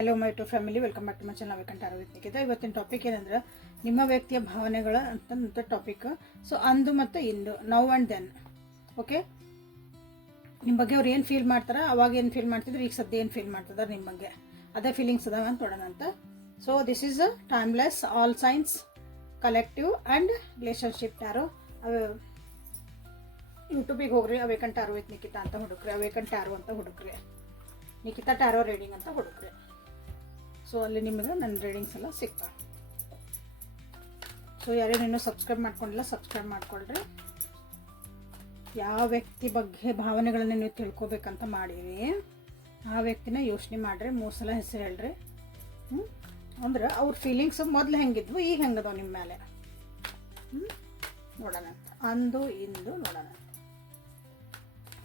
Hello my to family, welcome back to my channel awakened ಆರೋಗ್ಯಕ್ಕೆ. ಇವತ್ತಿನ topic ಏನಂದ್ರೆ ನಿಮ್ಮ ವ್ಯಕ್ತಿಯ ಭಾವನೆಗಳ ಅಂತ ಟಾಪಿಕ್. ಸೊ ಅಂದು ಮತ್ತು ಇಂದು, ನೌ ಆ್ಯಂಡ್ ದೆನ್. ಓಕೆ, ನಿಮ್ಮ ಬಗ್ಗೆ ಅವ್ರು ಏನು ಫೀಲ್ ಮಾಡ್ತಾರೆ, ಅವಾಗ ಏನು ಫೀಲ್ ಮಾಡ್ತಿದ್ರು, ಈಗ ಸದ್ಯ ಏನು ಫೀಲ್ ಮಾಡ್ತಿದ್ದಾರೆ ನಿಮ್ಮ ಬಗ್ಗೆ, ಅದೇ ಫೀಲಿಂಗ್ಸ್ ಅದಾವ ಅಂತ ನೋಡೋಣ ಅಂತ. So this is a timeless all signs collective and relationship tarot. ಯೂಟ್ಯೂಬಿಗೆ ಹೋಗ್ರಿ, ಅವೇಕಂಟ್ ಟ್ಯಾರೋ ವಿತ್ ನಿಕಿತಾ ಅಂತ ಹುಡುಕ್ರಿ, ಅವೇಕಂಟ್ ಟ್ಯಾರೋ ಅಂತ ಹುಡುಕ್ರಿ, ನಿಕಿತಾ ಟ್ಯಾರೋ ರೀಡಿಂಗ್ ಅಂತ ಹುಡುಕ್ರಿ. ಸೊ ಅಲ್ಲಿ ನಿಮಗೆ ನನ್ನ ರೀಡಿಂಗ್ಸ್ ಎಲ್ಲ ಸಿಗ್ತವೆ. ಸೊ ಯಾರೇನು ಇನ್ನೂ ಸಬ್ಸ್ಕ್ರೈಬ್ ಮಾಡ್ಕೊಂಡಿಲ್ಲ, ಸಬ್ಸ್ಕ್ರೈಬ್ ಮಾಡ್ಕೊಳ್ರಿ. ಯಾವ ವ್ಯಕ್ತಿ ಬಗ್ಗೆ ಭಾವನೆಗಳನ್ನು ನೀವು ತಿಳ್ಕೊಬೇಕಂತ ಮಾಡಿರಿ, ಆ ವ್ಯಕ್ತಿನ ಯೋಚನೆ ಮಾಡಿರಿ, 3 ಸಲ ಹೆಸರು ಹೇಳ್ರಿ. ಅಂದ್ರೆ ಅವ್ರ ಫೀಲಿಂಗ್ಸ್ ಮೊದಲು ಹೆಂಗಿದ್ವು, ಈಗ ಹೆಂಗದವ ನಿಮ್ಮ ಮೇಲೆ ನೋಡೋಣ. ಅಂದು ಇಂದು ನೋಡೋಣ.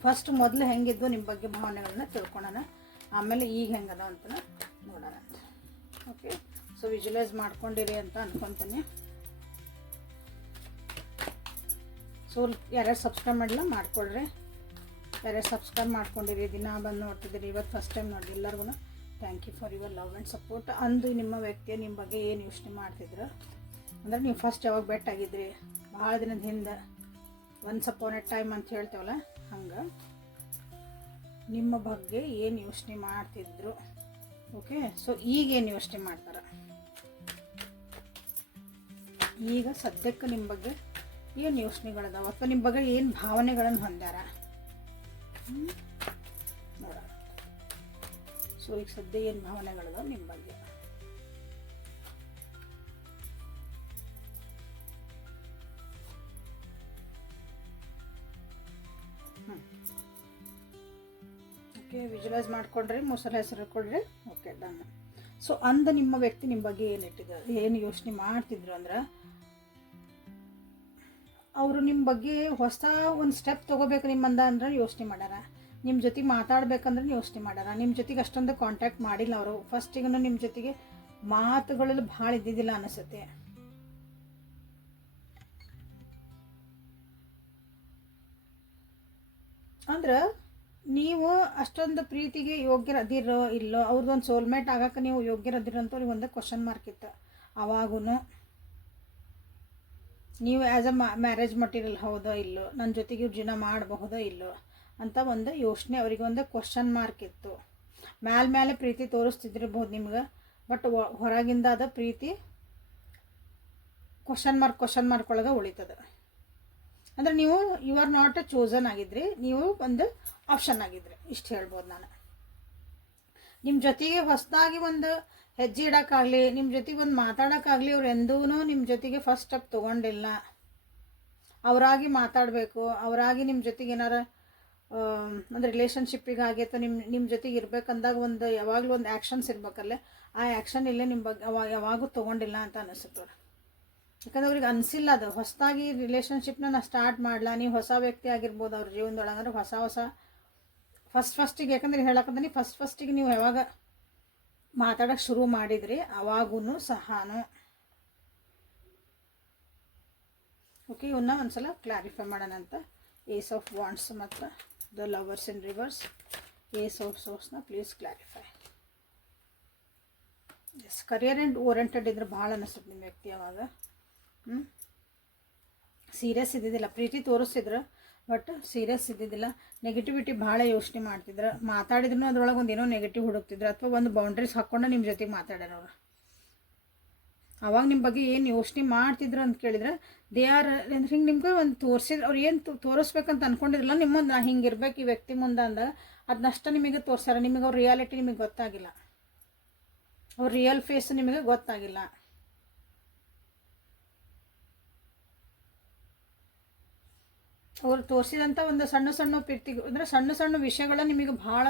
ಫಸ್ಟ್ ಮೊದಲು ಹೆಂಗಿದ್ವು ನಿಮ್ಮ ಬಗ್ಗೆ ಭಾವನೆಗಳನ್ನ ತಿಳ್ಕೊಳ್ಳೋಣ, ಆಮೇಲೆ ಈಗ ಹೆಂಗದ ಅಂತ ನೋಡೋಣ. ಓಕೆ, ಸೊ ವಿಜುವಲೈಸ್ ಮಾಡ್ಕೊಂಡಿರಿ ಅಂತ ಅನ್ಕೊತೀನಿ. ಸೊ ಯಾರ್ಯಾರು ಸಬ್ಸ್ಕ್ರೈಬ್ ಮಾಡಿಲ್ಲ ಮಾಡ್ಕೊಳ್ರಿ, ಯಾರ್ಯಾರು ಸಬ್ಸ್ಕ್ರೈಬ್ ಮಾಡ್ಕೊಂಡಿರಿ, ದಿನ ಬಂದು ನೋಡ್ತಿದ್ದೀರಿ, ಇವತ್ತು ಫಸ್ಟ್ ಟೈಮ್ ನೋಡಿ, ಎಲ್ಲರಿಗೂ thank you for your love and support. ಅಂದು ನಿಮ್ಮ ವ್ಯಕ್ತಿಯ ನಿಮ್ಮ ಬಗ್ಗೆ ಏನು ಯೋಚನೆ ಮಾಡ್ತಿದ್ರು, ಅಂದರೆ ನೀವು ಫಸ್ಟ್ ಯಾವಾಗ ಬೆಟ್ ಆಗಿದ್ರಿ, ಭಾಳ ದಿನದ ಹಿಂದೆ, ಒನ್ಸ್ ಅಪಾನ್ ಎ ಟೈಮ್ ಅಂತ ಹೇಳ್ತೇವಲ್ಲ ಹಂಗೆ, ನಿಮ್ಮ ಬಗ್ಗೆ ಏನು ಯೋಚನೆ ಮಾಡ್ತಿದ್ರು. ಓಕೆ, ಸೊ ಈಗೇನು ಯೋಚನೆ ಮಾಡ್ತಾರೆ, ಈಗ ಸದ್ಯಕ್ಕೆ ನಿಮ್ಮ ಬಗ್ಗೆ ಏನು ಯೋಚನೆಗಳದಾವ, ಅಥವಾ ನಿಮ್ಮ ಬಗ್ಗೆ ಏನು ಭಾವನೆಗಳನ್ನು ಹೊಂದ್ಯಾರ ನೋಡ. ಸೊ ಈಗ ಸದ್ಯ ಏನು ಭಾವನೆಗಳದಾವ ನಿಮ್ಮ ಬಗ್ಗೆ. ಓಕೆ, ವಿಜುವಲೈಸ್ ಮಾಡ್ಕೊಂಡ್ರಿ, 3 ಸಲ ಹೆಸರು ಹೇಳ್ಕೊಳ್ರಿ. Okay, done. ಸೊ ಅಂದ ನಿಮ್ಮ ವ್ಯಕ್ತಿ ನಿಮ್ಮ ಬಗ್ಗೆ ಏನು ಇಟ್ಟಿದ್ದಾರೆ, ಏನು ಯೋಚನೆ ಮಾಡ್ತಿದ್ರು ಅಂದ್ರೆ, ಅವರು ನಿಮ್ಮ ಬಗ್ಗೆ ಹೊಸ ಒಂದು ಸ್ಟೆಪ್ ತೊಗೋಬೇಕು ನಿಮ್ಮಂದ ಅಂದ್ರೆ ಯೋಚನೆ ಮಾಡ್ಯಾರ, ನಿಮ್ಮ ಜೊತೆಗೆ ಮಾತಾಡ್ಬೇಕಂದ್ರೆ ಯೋಚನೆ ಮಾಡ್ಯಾರ, ನಿಮ್ಮ ಜೊತೆಗೆ ಅಷ್ಟೊಂದು ಕಾಂಟ್ಯಾಕ್ಟ್ ಮಾಡಿಲ್ಲ ಅವರು. ಫಸ್ಟಿಗೂ ನಿಮ್ಮ ಜೊತೆಗೆ ಮಾತುಗಳಲ್ಲಿ ಭಾಳ ಇದ್ದಿದ್ದಿಲ್ಲ ಅನಿಸುತ್ತೆ. ಅಂದ್ರೆ ನೀವು ಅಷ್ಟೊಂದು ಪ್ರೀತಿಗೆ ಯೋಗ್ಯರದಿರೋ ಇಲ್ಲೋ, ಅವ್ರದ್ದೊಂದು ಸೋಲ್ಮೇಟ್ ಆಗಕ್ಕೆ ನೀವು ಯೋಗ್ಯರದಿರೋ ಅಂತ ಅವ್ರಿಗೆ ಒಂದೇ ಕ್ವಶನ್ ಮಾರ್ಕ್ ಇತ್ತು. ಅವಾಗೂ ನೀವು ಆ್ಯಸ್ ಅ ಮ್ಯಾರೇಜ್ ಮಟೀರಿಯಲ್ ಹೌದೋ ಇಲ್ಲೋ, ನನ್ನ ಜೊತೆಗೆ ಇವ್ರು ಜೀವನ ಮಾಡಬಹುದೋ ಇಲ್ಲೋ ಅಂತ ಒಂದು ಯೋಚನೆ, ಅವರಿಗೆ ಒಂದು ಕ್ವಶನ್ ಮಾರ್ಕ್ ಇತ್ತು. ಮೇಲೆ ಪ್ರೀತಿ ತೋರಿಸ್ತಿದ್ದಿರ್ಬೋದು ನಿಮ್ಗೆ, ಬಟ್ ಹೊರಗಿಂದ ಅದ ಪ್ರೀತಿ ಕ್ವಶನ್ ಮಾರ್ಕ್ ಒಳಗೆ ಉಳಿತದೆ. ಅಂದರೆ ನೀವು you are not a chosen ಆಗಿದ್ರಿ, ನೀವು ಒಂದು ಆಪ್ಷನ್ ಆಗಿದ್ರಿ, ಇಷ್ಟು ಹೇಳ್ಬೋದು ನಾನು. ನಿಮ್ಮ ಜೊತೆಗೆ ಹೊಸದಾಗಿ ಒಂದು ಹೆಜ್ಜೆ ಇಡೋಕ್ಕಾಗಲಿ, ನಿಮ್ಮ ಜೊತೆಗೆ ಒಂದು ಮಾತಾಡೋಕ್ಕಾಗಲಿ, ಅವ್ರು ಎಂದೂ ನಿಮ್ಮ ಜೊತೆಗೆ ಫಸ್ಟ್ ಸ್ಟೆಪ್ ತೊಗೊಂಡಿಲ್ಲ. ಅವರಾಗಿ ಮಾತಾಡಬೇಕು, ಅವರಾಗಿ ನಿಮ್ಮ ಜೊತೆಗೆ ಏನಾರ ಒಂದು ರಿಲೇಷನ್ಶಿಪ್ಪಿಗಾಗಿ ಅಥವಾ ನಿಮ್ಮ ಜೊತೆಗೆ ಇರಬೇಕಂದಾಗ ಒಂದು ಯಾವಾಗಲೂ ಒಂದು ಆ್ಯಕ್ಷನ್ಸ್ ಇರಬೇಕಲ್ಲೇ, ಆ ಆ್ಯಕ್ಷನ್ ಇಲ್ಲೇ ನಿಮ್ಮ ಬಗ್ಗೆ ಯಾವಾಗೂ ತೊಗೊಂಡಿಲ್ಲ ಅಂತ ಅನಿಸುತ್ತವ್ರು. ಯಾಕಂದ್ರೆ ಅವ್ರಿಗೆ ಅನಿಸಿಲ್ಲ ಅದು ಹೊಸದಾಗಿ ರಿಲೇಷನ್ಶಿಪ್ನ ನಾನು ಸ್ಟಾರ್ಟ್ ಮಾಡಲ. ನೀವು ಹೊಸ ವ್ಯಕ್ತಿ ಆಗಿರ್ಬೋದು ಅವ್ರ ಜೀವನದೊಳಗೆ, ಅಂದ್ರೆ ಹೊಸ ಫಸ್ಟಿಗೆ, ಯಾಕಂದ್ರೆ ಹೇಳಕ್ಕಂದ್ರೆ ಫಸ್ಟಿಗೆ ನೀವು ಯಾವಾಗ ಮಾತಾಡೋಕ್ಕೆ ಶುರು ಮಾಡಿದ್ರಿ ಅವಾಗೂ ಸಹಾನು. ಓಕೆ, ಇವನ್ನ ಒಂದ್ಸಲ ಕ್ಲಾರಿಫೈ ಮಾಡೋಣ ಅಂತ. ಏಸ್ ಆಫ್ ವಾಂಡ್ಸ್ ಮತ್ತು the lovers in reverse, ace of ಸೋರ್ಸ್ನ please clarify. Yes, career and oriented ಇದ್ರೆ ಭಾಳ ಅನಿಸುತ್ತೆ ನಿಮ್ಮ ವ್ಯಕ್ತಿ. ಅವಾಗ ಸೀರಿಯಸ್ ಇದ್ದಿದ್ದಿಲ್ಲ, ಪ್ರೀತಿ ತೋರಿಸ್ತಿದ್ರು ಬಟ್ ಸೀರಿಯಸ್ ಇದ್ದಿದ್ದಿಲ್ಲ. ನೆಗೆಟಿವಿಟಿ ಭಾಳ ಯೋಚನೆ ಮಾಡ್ತಿದ್ರು, ಮಾತಾಡಿದ್ರು ಅದ್ರೊಳಗೆ ಒಂದು ಏನೋ ನೆಗೆಟಿವ್ ಹುಡುಕ್ತಿದ್ರು, ಅಥವಾ ಒಂದು ಬೌಂಡ್ರೀಸ್ ಹಾಕ್ಕೊಂಡು ನಿಮ್ಮ ಜೊತೆಗೆ ಮಾತಾಡ್ಯಾರ ಅವರು. ಅವಾಗ ನಿಮ್ಮ ಬಗ್ಗೆ ಏನು ಯೋಚನೆ ಮಾಡ್ತಿದ್ರು ಅಂತ ಕೇಳಿದ್ರೆ, ದೇ ಆರ್ ಹಿಂಗೆ ನಿಮ್ಗೆ ಒಂದು ತೋರಿಸಿದ್ರು. ಅವ್ರು ಏನು ತೋರಿಸ್ಬೇಕಂತ ಅಂದ್ಕೊಂಡಿರಲ್ಲ ನಿಮ್ಮ ಮುಂದೆ, ನಾ ಹಿಂಗೆ ಇರ್ಬೇಕು ಈ ವ್ಯಕ್ತಿ ಮುಂದೆ ಅಂದಾಗ ಅದನ್ನಷ್ಟ ನಿಮಗೆ ತೋರಿಸ್ಯಾರ. ನಿಮಗೆ ಅವ್ರ ರಿಯಾಲಿಟಿ ನಿಮಗೆ ಗೊತ್ತಾಗಿಲ್ಲ, ಅವ್ರ ರಿಯಲ್ ಫೇಸ್ ನಿಮಗೆ ಗೊತ್ತಾಗಿಲ್ಲ. ಅವ್ರು ತೋರಿಸಿದಂಥ ಒಂದು ಸಣ್ಣ ಪ್ರೀತಿ, ಅಂದರೆ ಸಣ್ಣ ವಿಷಯಗಳ ನಿಮಗೆ ಭಾಳ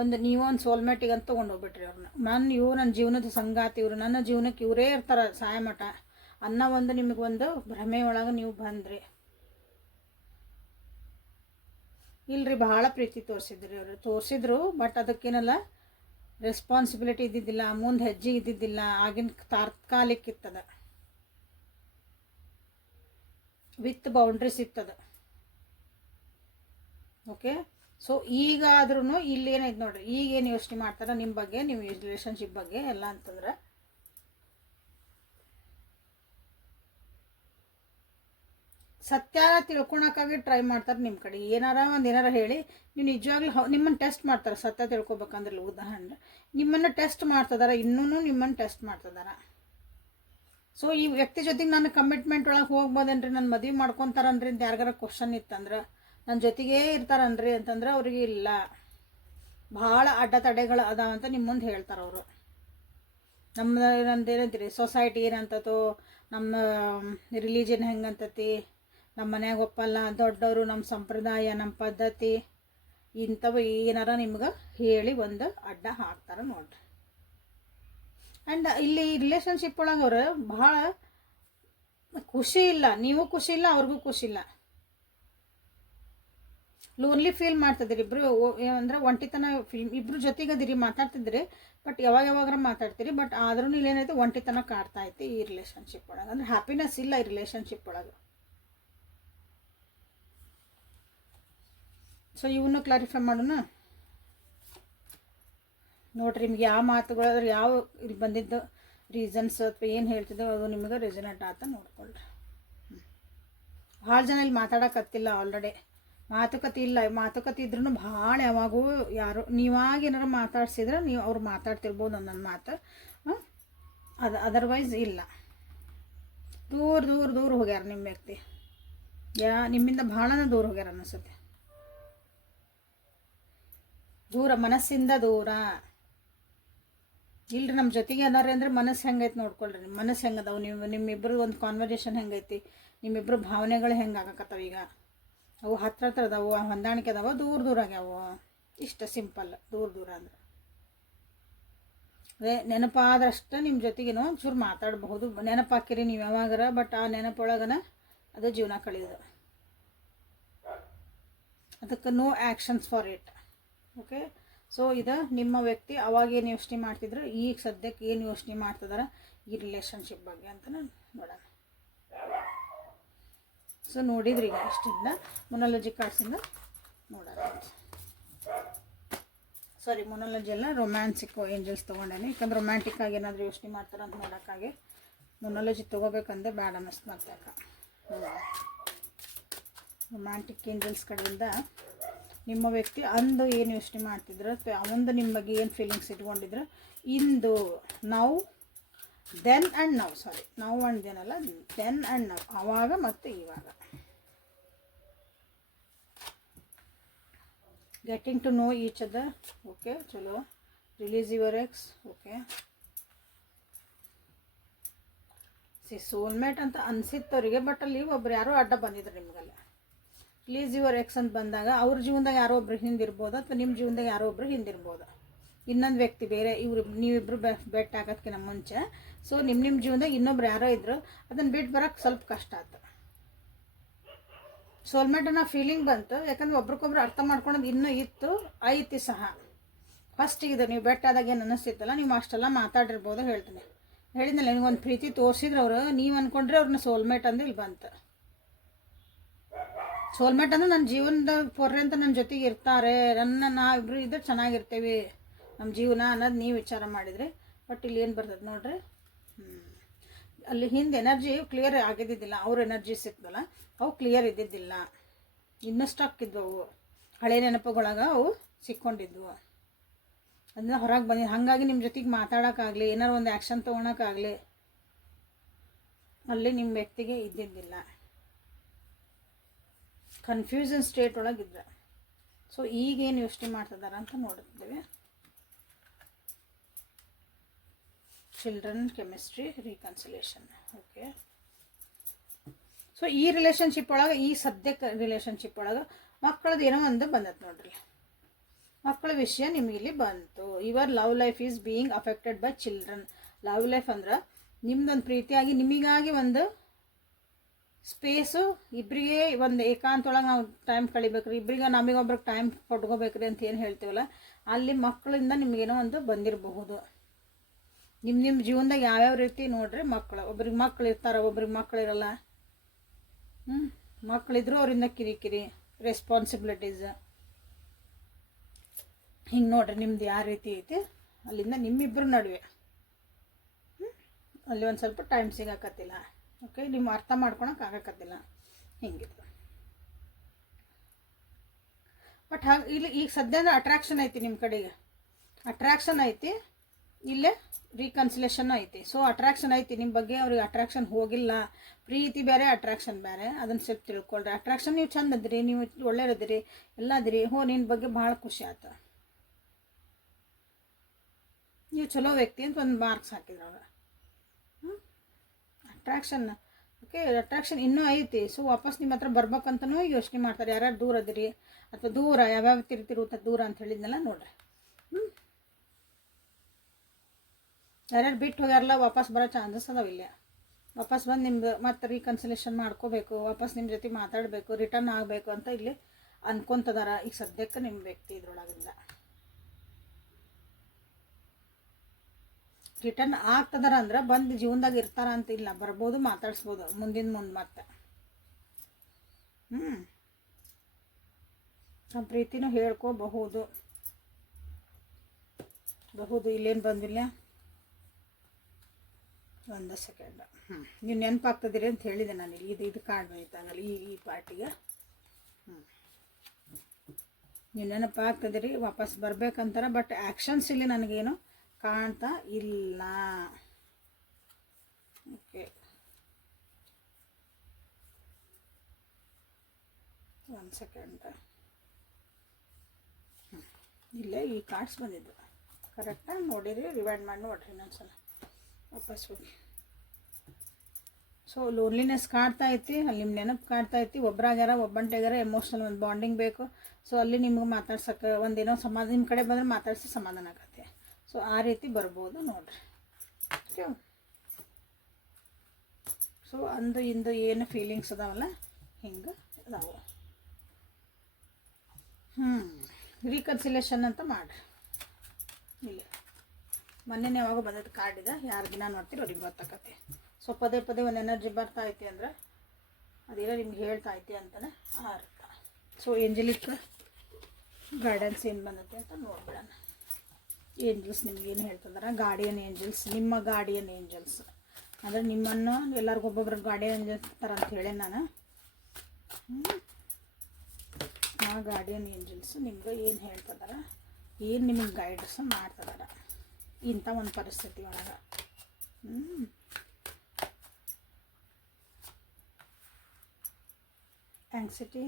ಒಂದು, ನೀವು ಒಂದು ಸೋಲ್ಮೇಟಿಗೆ ಅಂತ ತೊಗೊಂಡೋಗ್ಬಿಟ್ರಿ ಅವ್ರನ್ನ. ನನ್ನ ಜೀವನದ ಸಂಗಾತಿ ಇವರು, ನನ್ನ ಜೀವನಕ್ಕೆ ಇವರೇ ಇರ್ತಾರೆ ಸಾಯಮಠ ಅನ್ನೋ ಒಂದು ನಿಮಗೊಂದು ಭ್ರಮೆ ಒಳಗೆ ನೀವು ಬಂದ್ರಿ. ಇಲ್ರಿ, ಭಾಳ ಪ್ರೀತಿ ತೋರಿಸಿದ್ರು ಬಟ್ ಅದಕ್ಕೇನಲ್ಲ ರೆಸ್ಪಾನ್ಸಿಬಿಲಿಟಿ ಇದ್ದಿದ್ದಿಲ್ಲ, ಮುಂದೆ ಹೆಜ್ಜೆ ಇದ್ದಿದ್ದಿಲ್ಲ, ಆಗಿನ ತಾತ್ಕಾಲಿಕ ಇತ್ತದ, ವಿತ್ ಬೌಂಡ್ರೀಸ್ ಇತ್ತದ. ಓಕೆ, ಸೊ ಈಗಾದ್ರೂ ಇಲ್ಲಿ ಏನೈತೆ ನೋಡ್ರಿ, ಈಗೇನು ಯೋಚನೆ ಮಾಡ್ತಾರೆ ನಿಮ್ಮ ಬಗ್ಗೆ, ನಿಮ್ಮ ರಿಲೇಷನ್ಶಿಪ್ ಬಗ್ಗೆ ಎಲ್ಲ ಅಂತಂದ್ರೆ ಸತ್ಯ ತಿಳ್ಕೊಳಕ್ಕಾಗಿ ಟ್ರೈ ಮಾಡ್ತಾರೆ ನಿಮ್ಮ ಕಡೆ. ಏನಾರ ಹೇಳಿ ನೀವು ನಿಜವಾಗ್ಲೂ ನಿಮ್ಮನ್ನು ಟೆಸ್ಟ್ ಮಾಡ್ತಾರೆ. ಸತ್ಯ ತಿಳ್ಕೊಬೇಕಂದ್ರೆ ಉದಾಹರಣೆ ನಿಮ್ಮನ್ನು ಟೆಸ್ಟ್ ಮಾಡ್ತಿದಾರೆ, ಇನ್ನೂ ನಿಮ್ಮನ್ನು ಟೆಸ್ಟ್ ಮಾಡ್ತಿದಾರೆ. ಸೊ ಈ ವ್ಯಕ್ತಿ ಜೊತೆಗೆ ನಾನು ಕಮಿಟ್ಮೆಂಟ್ ಒಳಗೆ ಹೋಗ್ಬೋದೇನ್ರಿ, ನನ್ನ ಮದುವೆ ಮಾಡ್ಕೊತಾರನ್ರಿ ಅಂತ ಯಾರಿಗಾರ ಕ್ವಶನ್ ಇತ್ತಂದ್ರೆ, ನನ್ನ ಜೊತೆಗೇ ಇರ್ತಾರನ್ರಿ ಅಂತಂದ್ರೆ ಅವ್ರಿಗೆ ಇಲ್ಲ, ಭಾಳ ಅಡ್ಡತಡೆಗಳು ಅದಾವಂತ ನಿಮ್ಮ ಮುಂದೆ ಹೇಳ್ತಾರೆ ಅವರು. ನಂದೇನಂತೀರಿ, ಸೊಸೈಟಿ ಏನಂತತೋ, ನಮ್ಮ ರಿಲಿಜನ್ ಹೆಂಗಂತತಿ, ನಮ್ಮ ಮನ್ಯಾಗ ಒಪ್ಪಲ್ಲ, ದೊಡ್ಡವರು, ನಮ್ಮ ಸಂಪ್ರದಾಯ, ನಮ್ಮ ಪದ್ಧತಿ, ಇಂಥವು ಏನಾರ ನಿಮ್ಗೆ ಹೇಳಿ ಒಂದು ಅಡ್ಡ ಹಾಕ್ತಾರೆ ನೋಡ್ರಿ. ಆ್ಯಂಡ್ ಇಲ್ಲಿ ರಿಲೇಷನ್ಶಿಪ್ ಒಳಗೆ ಅವರು ಭಾಳ ಖುಷಿ ಇಲ್ಲ, ನೀವು ಖುಷಿ ಇಲ್ಲ, ಅವ್ರಿಗೂ ಖುಷಿ ಇಲ್ಲ, ಲೋನ್ಲಿ ಫೀಲ್ ಮಾಡ್ತಿದ್ದೀರಿ ಇಬ್ಬರು. ಅಂದರೆ ಒಂಟಿತನ ಫೀಲ್, ಇಬ್ಬರು ಜೊತೆಗದಿರಿ, ಮಾತಾಡ್ತಿದ್ರಿ, ಬಟ್ ಯಾವಾಗಾರ ಮಾತಾಡ್ತೀರಿ, ಬಟ್ ಆದ್ರೂ ಇಲ್ಲೇನೈತೆ ಒಂಟಿತನ ಕಾಡ್ತಾ ಐತಿ ಈ ರಿಲೇಷನ್ಶಿಪ್ ಒಳಗೆ. ಅಂದರೆ ಹ್ಯಾಪಿನೆಸ್ ಇಲ್ಲ ಈ ರಿಲೇಷನ್ಶಿಪ್ ಒಳಗೆ. ಸೊ ಇವನ್ನ ಕ್ಲಾರಿಫೈ ಮಾಡೋಣ ನೋಡ್ರಿ. ನಿಮ್ಗೆ ಯಾವ ಮಾತುಗಳಾದ್ರೆ, ಯಾವ ಇಲ್ಲಿ ಬಂದಿದ್ದು ರೀಸನ್ಸ್ ಅಥವಾ ಏನು ಹೇಳ್ತಿದ್ದೋ ಅದು ನಿಮಗೆ ರೆಸನೇಟ್ ಆತ ನೋಡ್ಕೊಳ್ರಿ. ಭಾಳ ಜನ ಇಲ್ಲಿ ಮಾತಾಡೋಕತ್ತಿಲ್ಲ, ಆಲ್ರೆಡಿ ಮಾತುಕತೆ ಇಲ್ಲ. ಮಾತುಕತೆ ಇದ್ರೂ ಭಾಳ ಯಾವಾಗೂ ಯಾರು ನೀವಾಗ ಏನಾರು ಮಾತಾಡ್ಸಿದ್ರೆ ನೀವು ಅವ್ರು ಮಾತಾಡ್ತಿರ್ಬೋದು ಒಂದೊಂದು ಮಾತು, ಅದು ಅದರ್ವೈಸ್ ಇಲ್ಲ. ದೂರ ದೂರ ದೂರ ಹೋಗ್ಯಾರ ನಿಮ್ಮ ವ್ಯಕ್ತಿ, ನಿಮ್ಮಿಂದ ಭಾಳನೇ ದೂರ ಹೋಗ್ಯಾರ ಅನಿಸುತ್ತೆ. ದೂರ, ಮನಸ್ಸಿಂದ ದೂರ. ಇಲ್ರಿ ನಮ್ಮ ಜೊತೆಗೆ ಅದಾರೆ ಅಂದರೆ ಮನಸ್ಸು ಹೆಂಗೈತೆ ನೋಡ್ಕೊಳ್ರಿ. ನಿಮ್ಮ ಮನಸ್ಸು ಹೆಂಗದಾವು, ನಿಮ್ಮಿಬ್ಬರು ಒಂದು ಕಾನ್ವರ್ಸೇಷನ್ ಹೆಂಗೈತಿ, ನಿಮ್ಮಿಬ್ಬರು ಭಾವನೆಗಳು ಹೆಂಗೆ ಆಗಕತ್ತವ, ಈಗ ಅವು ಹತ್ರ ಅದಾವು, ಹೊಂದಾಣಿಕೆ ಅದಾವ, ದೂರ ದೂರ ಆಗ್ಯಾವು. ಇಷ್ಟ ಸಿಂಪಲ್. ದೂರ ದೂರ ಅಂದ್ರೆ ಅದೇ ನೆನಪಾದಷ್ಟು ನಿಮ್ಮ ಜೊತೆಗೇನೋ ಒಂಚೂರು ಮಾತಾಡಬಹುದು, ನೆನಪಾಕಿರಿ ನೀವು ಯಾವಾಗಾರ, ಬಟ್ ಆ ನೆನಪೊಳಗನ ಅದು ಜೀವನ ಕಳೆಯೋದು. ಅದಕ್ಕೆ no actions for it. Okay, so ಇದು ನಿಮ್ಮ ವ್ಯಕ್ತಿ ಅವಾಗೇನು ಯೋಚನೆ ಮಾಡ್ತಿದ್ರು, ಈಗ ಸದ್ಯಕ್ಕೆ ಏನು ಯೋಚನೆ ಮಾಡ್ತಿದಾರೆ ಈ ರಿಲೇಷನ್ಶಿಪ್ ಬಗ್ಗೆ ಅಂತ ನೋಡೋಣ. ಸೊ ನೋಡಿದ್ರಿ ಈಗ ಇಷ್ಟಿಂದ ಮೊನಾಲಜಿ ಕಾರ್ಡ್ಸಿಂದ ನೋಡೋಣ. ಸಾರಿ, ಮೊನಾಲಜಿ ಎಲ್ಲ ರೊಮ್ಯಾನ್ಸಿಕ್ ಏಂಜಲ್ಸ್ ತೊಗೊಂಡೇನೆ, ಯಾಕಂದ್ರೆ ರೊಮ್ಯಾಂಟಿಕ್ ಆಗಿ ಏನಾದರೂ ಯೋಚನೆ ಮಾಡ್ತಾರೆ ಅಂತ ನೋಡೋಕ್ಕಾಗಿ ಮೊನಾಲಜಿ ತೊಗೋಬೇಕಂದ್ರೆ ಬ್ಯಾಡ ಅನ್ನಿಸ್ತು ಮತ್ತೆ. ರೊಮ್ಯಾಂಟಿಕ್ ಏಂಜಲ್ಸ್ ಕಡೆಯಿಂದ ನಿಮ್ಮ ವ್ಯಕ್ತಿ ಅಂದು ಏನು ಯೋಚನೆ ಮಾಡ್ತಿದ್ರು, ಅವಂದು ನಿಮ್ಮ ಬಗ್ಗೆ ಏನು ಫೀಲಿಂಗ್ಸ್ ಇಟ್ಕೊಂಡಿದ್ರು, ಇಂದು ನಾವು ದೆನ್ ಆ್ಯಂಡ್ ನಾವು, ಸಾರಿ ನಾವು ಆ್ಯಂಡ್ ದೆನ್ ಅಲ್ಲ, ದೆನ್ ಆ್ಯಂಡ್ ನಾವು, ಆವಾಗ ಮತ್ತು ಇವಾಗ. Getting to know each other. Okay, ಚಲೋ. Release your ex. Okay, soulmate ಅಂತ ಅನಿಸಿತ್ತವರಿಗೆ, ಬಟ್ ಅಲ್ಲಿ ಒಬ್ರು ಯಾರೋ ಅಡ್ಡ ಬಂದಿದ್ರು ನಿಮಗೆಲ್ಲ. ರಿಲೀಸ್ ಯುವರ್ ಎಕ್ಸ್ ಅಂತ ಬಂದಾಗ ಅವ್ರ ಜೀವನದಾಗ ಯಾರೋ ಒಬ್ರು ಹಿಂದಿರ್ಬೋದು, ಅಥವಾ ನಿಮ್ಮ ಜೀವನದಾಗ ಯಾರೋ ಒಬ್ರು ಹಿಂದಿರ್ಬೋದು, ಇನ್ನೊಂದು ವ್ಯಕ್ತಿ ಬೇರೆ. ನೀವಿಬ್ಬರು ಬೆಟ್ ಆಗೋದಕ್ಕಿಂತ ಮುಂಚೆ. ಸೊ ನಿಮ್ಮ ಜೀವನದಾಗ ಇನ್ನೊಬ್ರು ಯಾರೋ ಇದ್ರು, ಅದನ್ನು ಬಿಟ್ಟು ಬರೋಕ್ಕೆ ಸ್ವಲ್ಪ ಕಷ್ಟ ಆಯ್ತು. ಸೋಲ್ಮೇಟ್ ಅನ್ನೋ ಫೀಲಿಂಗ್ ಬಂತು, ಯಾಕಂದ್ರೆ ಒಬ್ರಿಗೊಬ್ರು ಅರ್ಥ ಮಾಡ್ಕೊಳೋದು ಇನ್ನೂ ಇತ್ತು, ಐತಿ ಸಹ. ಫಸ್ಟಿಗಿದೆ ನೀವು ಬೆಟ್ ಆದಾಗ ಏನು ಅನ್ನಿಸ್ತಿತ್ತಲ್ಲ, ನೀವು ಅಷ್ಟೆಲ್ಲ ಮಾತಾಡಿರ್ಬೋದು. ಹೇಳ್ತೀನಿ, ಹೇಳಿದ್ನಲ್ಲ ನಿಮ್ಗೊಂದು ಪ್ರೀತಿ ತೋರಿಸಿದ್ರು ಅವರು, ನೀವು ಅಂದ್ಕೊಂಡ್ರೆ ಅವ್ರನ್ನ ಸೋಲ್ಮೇಟ್ ಅಂದ್ರೆ ಇಲ್ಲಿ ಬಂತು. ಸೋಲ್ಮೇಟ್ ಅಂದ್ರೆ ನನ್ನ ಜೀವನದ ಪರ್ಯಂತ ನನ್ನ ಜೊತೆಗೆ ಇರ್ತಾರೆ, ನಾವಿಬ್ರು ಇದ್ರೆ ಚೆನ್ನಾಗಿರ್ತೇವೆ ನಮ್ಮ ಜೀವನ ಅನ್ನೋದು ನೀವು ವಿಚಾರ ಮಾಡಿದ್ರಿ. ಬಟ್ ಇಲ್ಲಿ ಏನು ಬರ್ತದೆ ನೋಡ್ರಿ, ಅಲ್ಲಿ ಹಿಂದೆ ಎನರ್ಜಿ ಕ್ಲಿಯರ್ ಆಗಿದ್ದಿದ್ದಿಲ್ಲ, ಅವ್ರ ಎನರ್ಜಿ ಸಿಕ್ತಲ್ಲ ಅವು ಕ್ಲಿಯರ್ ಇದ್ದಿದ್ದಿಲ್ಲ, ಇನ್ನೂ ಸ್ಟಕ್ ಇದ್ವು, ಅವು ಹಳೆ ನೆನಪುಗಳಾಗ ಅವು ಸಿಕ್ಕೊಂಡಿದ್ವು, ಅದನ್ನ ಹೊರಗೆ ಬಂದಿದ್ದು. ಹಾಗಾಗಿ ನಿಮ್ಮ ಜೊತೆಗೆ ಮಾತಾಡೋಕ್ಕಾಗಲಿ, ಏನಾರು ಒಂದು ಆ್ಯಕ್ಷನ್ ತೊಗೊಳಕ್ಕಾಗಲಿ ಅಲ್ಲಿ ನಿಮ್ಮ ವ್ಯಕ್ತಿಗೆ ಇದ್ದಿದ್ದಿಲ್ಲ. Confusion state ಒಳಗಿದ್ರೆ. ಸೊ ಈಗೇನು ಯೋಚನೆ ಮಾಡ್ತಿದ್ದಾರೆ ಅಂತ ನೋಡ್ತಿದ್ದೇವೆ. Children, chemistry, reconciliation. Okay, so ಈ ರಿಲೇಷನ್ಶಿಪ್ ಒಳಗೆ, ಈ ಸದ್ಯಕ್ಕೆ ರಿಲೇಷನ್ಶಿಪ್ ಒಳಗೆ ಮಕ್ಕಳದ್ದು ಏನೋ ಒಂದು ಬಂದತ್ತೆ ನೋಡ್ರಿ. ಮಕ್ಕಳ ವಿಷಯ ನಿಮಗಿಲ್ಲಿ ಬಂತು. Your love life is being affected by children. Love life ಅಂದ್ರೆ ನಿಮ್ದೊಂದು ಪ್ರೀತಿಯಾಗಿ ನಿಮಗಾಗಿ ಒಂದು ಸ್ಪೇಸು, ಇಬ್ಬರಿಗೆ ಒಂದು ಏಕಾಂತೊಳಗೆ ನಾವು ಟೈಮ್ ಕಳಿಬೇಕ್ರಿ, ಇಬ್ಬರಿಗೆ ನಮಗೊಬ್ರಿಗೆ ಟೈಮ್ ಕೊಟ್ಕೋಬೇಕ್ರಿ ಅಂತ ಏನು ಹೇಳ್ತೀವಲ್ಲ, ಅಲ್ಲಿ ಮಕ್ಕಳಿಂದ ನಿಮಗೇನೋ ಒಂದು ಬಂದಿರಬಹುದು. ನಿಮ್ಮ ಜೀವನದಾಗ ಯಾವ್ಯಾವ ರೀತಿ ನೋಡ್ರಿ, ಮಕ್ಕಳು, ಒಬ್ರಿಗೆ ಮಕ್ಳು ಇರ್ತಾರೆ, ಒಬ್ರಿಗೆ ಮಕ್ಳು ಇರಲ್ಲ. ಮಕ್ಕಳಿದ್ರು ಅವರಿಂದ ಕಿರಿಕಿರಿ, ರೆಸ್ಪಾನ್ಸಿಬಿಲಿಟೀಸ್, ಹಿಂಗೆ ನೋಡ್ರಿ ನಿಮ್ದು ಯಾವ ರೀತಿ ಐತಿ ಅಲ್ಲಿಂದ ನಿಮ್ಮಿಬ್ಬರ ನಡುವೆ ಅಲ್ಲಿ ಒಂದು ಸ್ವಲ್ಪ ಟೈಮ್ ಸಿಗಾಕತ್ತಿಲ್ಲ. ಓಕೆ, ನೀವು ಅರ್ಥ ಮಾಡ್ಕೊಳಕ್ಕೆ ಆಗಕತ್ತಿಲ್ಲ ಹಿಂಗಿದೆ. ಬಟ್ ಹಾಗೆ ಇಲ್ಲಿ ಈಗ ಸದ್ಯದ ಅಟ್ರಾಕ್ಷನ್ ಐತಿ, ನಿಮ್ಮ ಕಡೆಗೆ ಅಟ್ರಾಕ್ಷನ್ ಐತಿ, ಇಲ್ಲೇ ರೀಕನ್ಸಿಲೇಷನ್ ಐತಿ. ಸೊ ಅಟ್ರಾಕ್ಷನ್ ಐತಿ ನಿಮ್ಮ ಬಗ್ಗೆ, ಅವ್ರಿಗೆ ಅಟ್ರಾಕ್ಷನ್ ಹೋಗಿಲ್ಲ. ಪ್ರೀತಿ ಬೇರೆ, ಅಟ್ರಾಕ್ಷನ್ ಬೇರೆ, ಅದನ್ನು ಸ್ವಲ್ಪ ತಿಳ್ಕೊಳ್ರಿ. ಅಟ್ರಾಕ್ಷನ್ ನೀವು ಚಂದ ಅದಿರಿ, ನೀವು ಒಳ್ಳೆಯದಿರಿ, ಎಲ್ಲ ಅದಿರಿ. ನಿನ್ನ ಬಗ್ಗೆ ಭಾಳ ಖುಷಿ ಆಯ್ತು, ನೀವು ಚಲೋ ವ್ಯಕ್ತಿ ಅಂತ ಒಂದು ಮಾರ್ಕ್ಸ್ ಹಾಕಿದ್ರು ಅವ್ರು. ಅಟ್ರಾಕ್ಷನ್ ಓಕೆ, ಅಟ್ರಾಕ್ಷನ್ ಇನ್ನೂ ಐತಿ. ಸೊ ವಾಪಸ್ ನಿಮ್ಮ ಹತ್ರ ಬರ್ಬೇಕಂತನೂ ಯೋಚನೆ ಮಾಡ್ತಾರೆ. ಯಾರ್ಯಾರು ದೂರ ಅದಿರಿ ಅಥವಾ ದೂರ ಯಾವ್ಯಾವ ತಿರುತ್ತ ದೂರ ಅಂತ ಹೇಳಿದ್ನೆಲ್ಲ ನೋಡ್ರಿ. ಯಾರ್ಯಾರು ಬಿಟ್ಟು ಹೋಗ್ಯಾರಲ್ಲ ವಾಪಸ್ ಬರೋ ಚಾನ್ಸಸ್ ಅದಾವ. ಇಲ್ಲ ವಾಪಸ್ ಬಂದು ನಿಮ್ದು ಮತ್ತೆ ರೀಕನ್ಸಿಲೇಷನ್ ಮಾಡ್ಕೋಬೇಕು, ವಾಪಸ್ ನಿಮ್ಮ ಜೊತೆ ಮಾತಾಡಬೇಕು, ರಿಟರ್ನ್ ಆಗಬೇಕು ಅಂತ ಇಲ್ಲಿ ಅನ್ಕೊಂತದಾರ ಈಗ ಸದ್ಯಕ್ಕೆ ನಿಮ್ಮ ವ್ಯಕ್ತಿ. ಇದ್ರೊಳಗಿಂದ ರಿಟರ್ನ್ ಆಗ್ತದಾರ ಅಂದ್ರೆ ಬಂದು ಜೀವನದಾಗ ಇರ್ತಾರ ಅಂತ ಇಲ್ಲ, ಬರ್ಬೋದು, ಮಾತಾಡ್ಸ್ಬೋದು ಮುಂದೆ ಮತ್ತೆ. ನಮ್ಮ ಪ್ರೀತಿನೂ ಹೇಳ್ಕೋಬಹುದು. ಇಲ್ಲೇನು ಬಂದಿಲ್ಲ, ಒಂದು ಸೆಕೆಂಡ್. ನೀವು ನೆನಪಾಗ್ತದಿರಿ ಅಂತ ಹೇಳಿದೆ ನಾನು. ಇದು ಕಾರ್ಡ್ ಬಂದಿತ್ತಂಗಲ್ಲ ಈ ಪಾರ್ಟಿಗೆ. ನೀವು ನೆನಪಾಗ್ತದಿರಿ, ವಾಪಸ್ ಬರ್ಬೇಕಂತಾರ. ಬಟ್ ಆ್ಯಕ್ಷನ್ಸ್ ಇಲ್ಲಿ ನನಗೇನು ಕಾಣ್ತಾ ಇಲ್ಲ. ಓಕೆ, ಒಂದು ಸೆಕೆಂಡ್. ಇಲ್ಲೇ ಈ ಕಾರ್ಡ್ಸ್ ಬಂದಿದ್ದು ಕರೆಕ್ಟಾಗಿ ನೋಡಿರಿ, ರಿವೈಂಡ್ ಮಾಡಿ ನೋಡಿರಿ ಇನ್ನೊಂದ್ಸಲ ವಾಪಸ್ ಹೋಗಿ. ಸೊ ಲೋನ್ಲಿನೆಸ್ ಕಾಡ್ತಾ ಐತಿ, ಅಲ್ಲಿ ನಿಮ್ಮ ನೆನಪು ಕಾಡ್ತಾ ಐತಿ. ಒಬ್ಬರಾಗ್ಯಾರ, ಒಬ್ಬಂಟಿಗ್ಯಾರ, ಎಮೋಷ್ನಲ್ ಒಂದು ಬಾಂಡಿಂಗ್ ಬೇಕು. ಸೊ ಅಲ್ಲಿ ನಿಮ್ಗೆ ಮಾತಾಡ್ಸೋಕೆ ಒಂದೇನೋ ಸಮಾಧಾನ, ನಿಮ್ಮ ಕಡೆ ಬಂದರೆ ಮಾತಾಡ್ಸಿ ಸಮಾಧಾನ ಆಗತ್ತೆ. ಸೊ ಆ ರೀತಿ ಬರ್ಬೋದು ನೋಡ್ರಿ. ಓಕೆ, ಸೊ ಇಂದು ಏನು ಫೀಲಿಂಗ್ಸ್ ಅದಾವಲ್ಲ ಹಿಂಗೆ ಅದಾವು. ರೀಕನ್ಸಿಲೇಷನ್ ಅಂತ ಮಾಡಿರಿ. ಇಲ್ಲಿ ಮೊನ್ನೆ ಯಾವಾಗ ಬಂದದ್ದು ಕಾರ್ಡ್ ಇದೆ, ಯಾರು ದಿನ ನೋಡ್ತೀರಿ ಅವ್ರಿಗೆ ಗೊತ್ತಾಕತ್ತೆ. ಸೊ ಪದೇ ಒಂದು ಎನರ್ಜಿ ಬರ್ತಾ ಐತಿ ಅಂದ್ರೆ ಅದೇನೋ ನಿಮ್ಗೆ ಹೇಳ್ತಾ ಐತಿ ಅಂತಲೇ ಅರ್ಥ. ಸೊ ಏಂಜಲಿಕ್ ಗೈಡೆನ್ಸ್ ಏನು ಬಂದೈತೆ ಅಂತ ನೋಡ್ಬಿಡೋಣ. ಏಂಜಲ್ಸ್ ನಿಮ್ಗೆ ಏನು ಹೇಳ್ತಿದಾರೆ? ಗಾರ್ಡಿಯನ್ ಏಂಜಲ್ಸ್, ನಿಮ್ಮ ಗಾರ್ಡಿಯನ್ ಏಂಜಲ್ಸ್ ಅಂದರೆ ನಿಮ್ಮನ್ನು ಎಲ್ಲರಿಗೂ ಒಬ್ಬೊಬ್ರಿಗೆ ಗಾರ್ಡಿಯನ್ ಏಂಜಲ್ಸ್ ಇರ್ತಾರೆ ಅಂತ ಹೇಳಿ ನಾನು. ಆ ಗಾರ್ಡಿಯನ್ ಏಂಜಲ್ಸ್ ನಿಮ್ಗೆ ಏನು ಹೇಳ್ತಿದಾರೆ, ಏನು ನಿಮಗೆ ಗೈಡ್ಸ್ ಮಾಡ್ತಿದಾರೆ ಇಂಥ ಒಂದು ಪರಿಸ್ಥಿತಿ ಒಳಗೆ. Anxiety,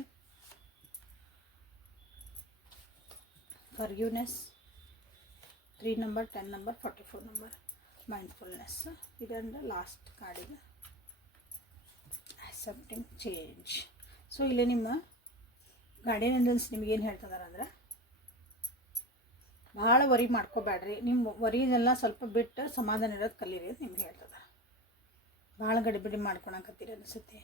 forgiveness, 3 number, 10 number, 44 number, mindfulness. ಇದೊಂದು ಲಾಸ್ಟ್ ಕಾರ್ಡಿಗೆ ಆಕ್ಸೆಪ್ಟಿಂಗ್ ಚೇಂಜ್. ಸೊ ಇಲ್ಲಿ ನಿಮ್ಮ ಗಾರ್ಡಿಯನ್ ಏಂಜಲ್ಸ್ ನಿಮಗೇನು ಹೇಳ್ತಿದಾರೆ ಅಂದ್ರೆ, ಭಾಳ ವರಿ ಮಾಡ್ಕೋಬೇಡ್ರಿ, ನಿಮ್ಮ ವರಿನೆಲ್ಲ ಸ್ವಲ್ಪ ಬಿಟ್ಟು ಸಮಾಧಾನ ಇರೋದು ಕಲೀರಿ ಅಂತ ನಿಮ್ಗೆ ಹೇಳ್ತದೆ. ಭಾಳ ಗಡಿಬಿಡಿ ಮಾಡ್ಕೊಳಕತ್ತೀರಿ ಅನಿಸುತ್ತೆ.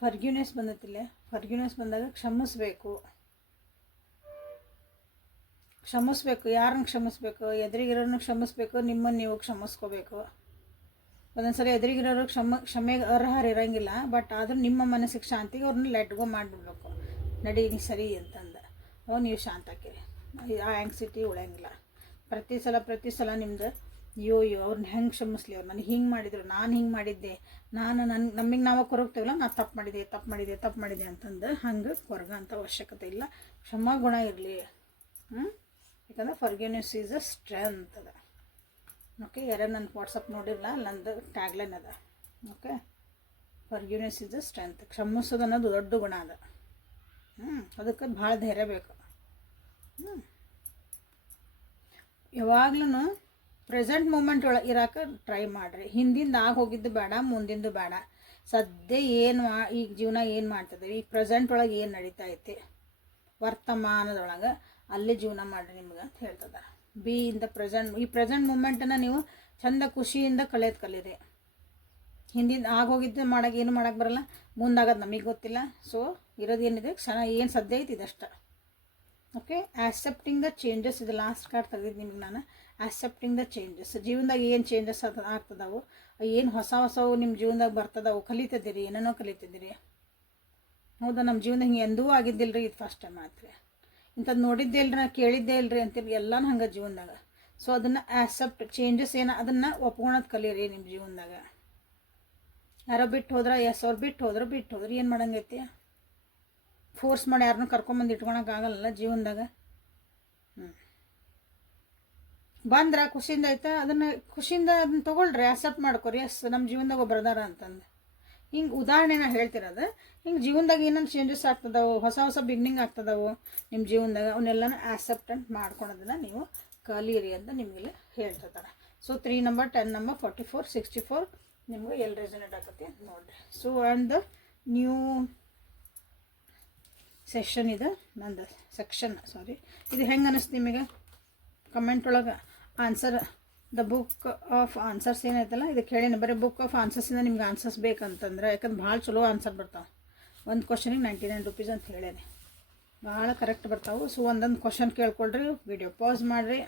ಫರ್ಗ್ಯೂನೆಸ್ ಬಂದತ್ತಿಲ್ಲ. ಫರ್ಗ್ಯೂನೆಸ್ ಬಂದಾಗ ಕ್ಷಮಿಸ್ಬೇಕು, ಯಾರನ್ನ ಕ್ಷಮಿಸ್ಬೇಕು? ಎದುರಿಗಿರೋರನ್ನ ಕ್ಷಮಿಸ್ಬೇಕು, ನಿಮ್ಮನ್ನು ನೀವು ಕ್ಷಮಿಸ್ಕೋಬೇಕು. ಒಂದೊಂದ್ಸಲ ಎದುರಿಗಿರೋರು ಕ್ಷಮೆಗೆ ಅರ್ಹರು ಇರೋಂಗಿಲ್ಲ. ಬಟ್ ಆದರೂ ನಿಮ್ಮ ಮನಸ್ಸಿಗೆ ಶಾಂತಿಗೆ ಅವ್ರನ್ನ ಲೆಟ್ ಗೋ ಮಾಡಿಬಿಡ್ಬೇಕು. ನಡಿ ನೀ ಸರಿ ಅಂತಂದು ನೀವು ಶಾಂತ ಆಕಿರಿ. ಆ ಆ್ಯಂಗ್ಸಿಟಿ ಉಳಿಯಂಗಿಲ್ಲ. ಪ್ರತಿ ಸಲ ನಿಮ್ದು ಅವ್ರನ್ನ ಹೆಂಗೆ ಕ್ಷಮಿಸ್ಲಿ, ಅವ್ರು ನನಗೆ ಹಿಂಗೆ ಮಾಡಿದ್ರು, ನಾನು ಹಿಂಗೆ ಮಾಡಿದ್ದೆ, ನಮಗೆ ನಾವು ಕೊರಗ್ತೇವಲ್ಲ, ನಾನು ತಪ್ಪು ಮಾಡಿದೆ ಅಂತಂದು ಹಂಗೆ ಕೊರಗ ಅಂತ ಅವಶ್ಯಕತೆ ಇಲ್ಲ. ಕ್ಷಮಾ ಗುಣ ಇರಲಿ. ಯಾಕಂದ್ರೆ ಫರ್ಗಿವ್ನೆಸ್ ಈಸ್ ಅ ಸ್ಟ್ರೆಂತ್ ಅದ. ಓಕೆ, ಯಾರು ನನ್ನ ವಾಟ್ಸಪ್ ನೋಡಿರಲ್ಲ, ನಂದು ಟ್ಯಾಗ್ಲೈನ್ ಅದ. Okay, forgiveness is a strength. ಕ್ಷಮಿಸೋದು ಅನ್ನೋದು ದೊಡ್ಡ ಗುಣ ಅದ. ಅದಕ್ಕೆ ಭಾಳ ಧೈರ್ಯ ಬೇಕು. ಯಾವಾಗ್ಲೂ ಪ್ರೆಸೆಂಟ್ ಮೂಮೆಂಟ್ ಒಳಗೆ ಇರೋಕೆ ಟ್ರೈ ಮಾಡಿರಿ. ಹಿಂದಿಂದ ಹೋಗಿದ್ದು ಬೇಡ, ಮುಂದಿಂದು ಬೇಡ. ಸದ್ಯ ಈಗ ಜೀವನ ಏನು ಮಾಡ್ತದೆ, ಈಗ ಪ್ರೆಸೆಂಟ್ ಒಳಗೆ ಏನು ನಡೀತಾ ಐತಿ, ವರ್ತಮಾನದೊಳಗೆ ಅಲ್ಲೇ ಜೀವನ ಮಾಡಿರಿ ನಿಮ್ಗೆ ಅಂತ ಹೇಳ್ತದ. B in the present. ಈ ಪ್ರೆಸೆಂಟ್ ಮೂಮೆಂಟನ್ನು ನೀವು ಚಂದ ಖುಷಿಯಿಂದ ಕಲಿಯಿರಿ. ಹಿಂದಿಂದ ಆಗೋಗಿದ್ದು ಏನು ಮಾಡೋಕ್ಕೆ ಬರಲ್ಲ, ಮುಂದಾಗೋದು ನಮಗೆ ಗೊತ್ತಿಲ್ಲ. ಸೊ ಇರೋದೇನಿದೆ ಕ್ಷಣ, ಏನು ಸದ್ಯ ಐತಿ ಇದಷ್ಟು. Okay, accepting the changes. ಇದು ಲಾಸ್ಟ್ ಕಾರ್ಡ್ ತೆಗೆದಿದ್ದು ನಿಮ್ಗೆ ನಾನು. Accepting the changes. ಜೀವನದಾಗ ಏನು ಚೇಂಜಸ್ ಆಗ್ತದವು, ಏನು ಹೊಸವು ನಿಮ್ಮ ಜೀವನದಾಗ ಬರ್ತದವು, ಕಲಿತಿದ್ದೀರಿ, ಏನೇನೋ ಕಲಿತಿದ್ದೀರಿ. ಹೌದಾ, ನಮ್ಮ ಜೀವನ ಹಿಂಗೆ ಎಂದೂ ಆಗಿದ್ದಿಲ್ಲ ರೀ, ಇದು ಫಸ್ಟ್ ಟೈಮ್ ಆತ್ರಿ, ಇಂಥದ್ದು ನೋಡಿದ್ದೇ ಇಲ್ರಿ, ನಾ ಕೇಳಿದ್ದೇ ಇಲ್ರಿ ಅಂತೀರಿ ಎಲ್ಲನೂ ಹಂಗೆ ಜೀವನದಾಗ. ಸೊ ಅದನ್ನು ಆ್ಯಸೆಪ್ಟ್, ಚೇಂಜಸ್ ಏನು ಅದನ್ನು ಒಪ್ಕೊಳೋದು ಕಲೀರಿ ನಿಮ್ಮ ಜೀವನದಾಗ. ಯಾರೋ ಬಿಟ್ಟು ಹೋದ್ರೆ ಎಸ್, ಅವ್ರು ಬಿಟ್ಟು ಹೋದ್ರೆ ಏನು ಮಾಡಂಗೈತಿ? ಫೋರ್ಸ್ ಮಾಡಿ ಯಾರನ್ನೂ ಕರ್ಕೊಂಬಂದು ಇಟ್ಕೊಳಕ್ಕಾಗಲ್ಲ ಜೀವನದಾಗ. ಬಂದ್ರೆ ಖುಷಿಯಿಂದ ಐತೆ, ಅದನ್ನು ಖುಷಿಯಿಂದ ಅದನ್ನ ತೊಗೊಳ್ರಿ, ಆ್ಯಸೆಪ್ಟ್ ಮಾಡ್ಕೊರಿ. ಎಸ್, ನಮ್ಮ ಜೀವನದಾಗ ಒಬ್ಬರು ಅದಾರ ಅಂತಂದು. ಹಿಂಗೆ ಉದಾಹರಣೆ ನಾ ಹೇಳ್ತಿರೋದು. ಹಿಂಗೆ ಜೀವನದಾಗ ಏನೇನು ಚೇಂಜಸ್ ಆಗ್ತದವು, ಹೊಸ ಬಿಗ್ನಿಂಗ್ ಆಗ್ತದವು ನಿಮ್ಮ ಜೀವನದಾಗ, ಅವನ್ನೆಲ್ಲನೂ ಆ್ಯಸೆಪ್ಟೆಂಟ್ ಮಾಡ್ಕೊಳೋದನ್ನು ನೀವು ಕಲೀರಿ ಅಂತ ನಿಮಗೆಲ್ಲ ಹೇಳ್ತಿದ್ದಾರೆ. ಸೊ 3 ನಂಬರ್ 10 ನಂಬರ್ 44 64 ನಿಮ್ಗೆ ಎಲ್ಲಿ ರೆಸನೇಟ್ ಆಗುತ್ತೆ ಅಂತ ನೋಡಿರಿ. So and the new session ಇದು ನಂದು ಸೆಕ್ಷನ್ ಇದು ಹೆಂಗೆ ಅನ್ನಿಸ್ತು ನಿಮಗೆ? ಕಮೆಂಟ್ ಒಳಗೆ answer the book of answers ಏನೈತಲ್ಲ ಇದಕ್ಕೆ ಹೇಳೀನಿ. ಬರೀ ಬುಕ್ ಆಫ್ ಆನ್ಸರ್ಸಿಂದ ನಿಮ್ಗೆ ಆನ್ಸರ್ಸ್ ಬೇಕಂತಂದ್ರೆ, ಯಾಕಂದ್ರೆ ಭಾಳ ಚಲೋ ಆನ್ಸರ್ ಬರ್ತಾವೆ. ಒಂದು ಕ್ವಶನಿಗೆ 99 ರೂಪೀಸ್ ಅಂತ ಹೇಳೇನಿ, ಭಾಳ ಕರೆಕ್ಟ್ ಬರ್ತಾವೆ. ಸೊ ಒಂದೊಂದು ಕ್ವಶನ್ ಕೇಳ್ಕೊಳ್ರಿ, ವಿಡಿಯೋ ಪಾಸ್ ಮಾಡಿರಿ.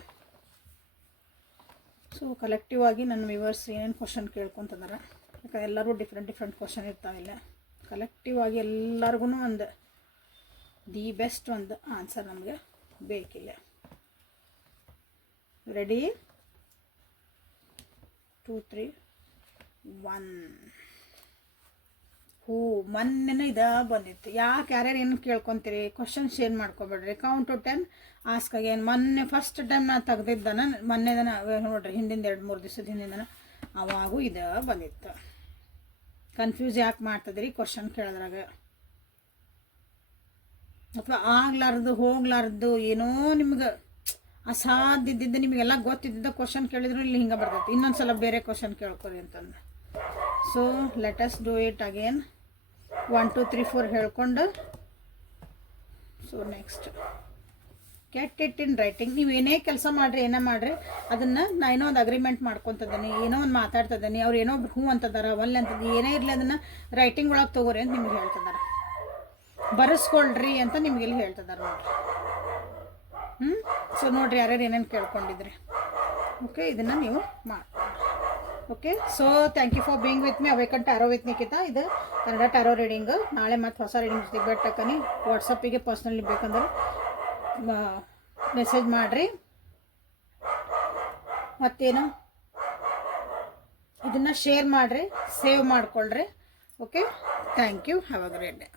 ಸೊ ಕಲೆಕ್ಟಿವ್ ಆಗಿ ನನ್ನ ವ್ಯೂವರ್ಸ್ ಏನೇನು ಕ್ವಶನ್ ಕೇಳ್ಕೊತಂದಾರೆ, ಯಾಕಂದ್ರೆ ಎಲ್ಲರೂ ಡಿಫ್ರೆಂಟ್ ಕ್ವಶನ್ ಇರ್ತಾವಿಲ್ಲ. ಕಲೆಕ್ಟಿವ್ ಆಗಿ ಎಲ್ಲರಿಗೂ ಒಂದು ದಿ ಬೆಸ್ಟ್ ಒಂದು ಆನ್ಸರ್ ನಮಗೆ ಬೇಕಿಲ್ಲ. ರೆಡಿ? 2 3 1. ಮೊನ್ನೆನೂ ಇದು ಬಂದಿತ್ತು. ಯಾರ್ಯಾರು ಏನು ಕೇಳ್ಕೊತೀರಿ, ಕ್ವಶನ್ ಶೇರ್ ಮಾಡ್ಕೊಬೇಡ್ರಿ. Count to 10 ask again. ಮೊನ್ನೆ ಫಸ್ಟ್ ಟೈಮ್ ನಾನು ತೆಗ್ದಿದ್ದಾನ, ಮೊನ್ನೆದನ ನೋಡ್ರಿ, ಹಿಂದಿಂದ 2-3 ದಿವಸದ ಹಿಂದಿಂದನ ಅವಾಗೂ ಇದು ಬಂದಿತ್ತು. ಕನ್ಫ್ಯೂಸ್ ಯಾಕೆ ಮಾಡ್ತದ್ರಿ ಕ್ವಶನ್ ಕೇಳಿದ್ರಾಗ? ಅಥವಾ ಆಗ್ಲಾರ್ದು ಹೋಗ್ಲಾರ್ದು ಏನೋ ನಿಮ್ಗೆ ಅಸಾಧ್ಯ ಇದ್ದಿದ್ದು, ನಿಮಗೆಲ್ಲ ಗೊತ್ತಿದ್ದ ಕ್ವಶನ್ ಕೇಳಿದ್ರು ಇಲ್ಲಿ ಹಿಂಗೆ ಬರ್ತೈತಿ. ಇನ್ನೊಂದು ಸಲ ಬೇರೆ ಕ್ವಶನ್ ಕೇಳ್ಕೊರಿ ಅಂತಂದು. So let us do it again. 1 2 3 4 ಹೇಳ್ಕೊಂಡು, so next get it in writing. ನೀವು ಏನೇ ಕೆಲಸ ಮಾಡಿರಿ, ಏನೇ ಮಾಡಿರಿ, ಅದನ್ನು ನಾ ಏನೋ ಒಂದು ಅಗ್ರಿಮೆಂಟ್ ಮಾಡ್ಕೊತಿದ್ದೀನಿ, ಏನೋ ಒಂದು ಮಾತಾಡ್ತಿದ್ದೀನಿ, ಅವ್ರು ಏನೋ ಹ್ಞೂ ಅಂತದಾರ ಒಲ್ಲೆ ಅಂತದ್ದು, ಏನೇ ಇರಲಿ ಅದನ್ನು ರೈಟಿಂಗ್ ಒಳಗೆ ತೊಗೋರಿ ಅಂತ ನಿಮ್ಗೆ ಹೇಳ್ತಿದ್ದಾರೆ. ಬರೆಸ್ಕೊಳ್ರಿ ಅಂತ ನಿಮಗೆಲ್ಲಿ ಹೇಳ್ತಿದ್ದಾರೆ ನೋಡಿರಿ. ಸೊ ನೋಡಿರಿ, ಯಾರ್ಯಾರು ಏನೇನು ಕೇಳ್ಕೊಂಡಿದ್ರಿ. ಓಕೆ, ಇದನ್ನು ನೀವು ಮಾಡ್ಕೊಳ್ರಿ. Okay, so thank you for being with me. Awaken tarot with Nikhita. ಇದು ಕನ್ನಡ ಟ್ಯಾರೋ ರೀಡಿಂಗು. ನಾಳೆ ಮತ್ತು ಹೊಸ ರೀಡಿಂಗ್ ಜೊತೆಗೆ ಬೆಟ್ಟಕ್ಕನಿ. ವಾಟ್ಸಪ್ಪಿಗೆ ಪರ್ಸ್ನಲಿ ಬೇಕಂದ್ರೆ ಮೆಸೇಜ್ ಮಾಡಿರಿ. ಮತ್ತೇನು, ಇದನ್ನು ಶೇರ್ ಮಾಡಿರಿ, ಸೇವ್ ಮಾಡ್ಕೊಳ್ರಿ. Okay, thank you. Have a great day.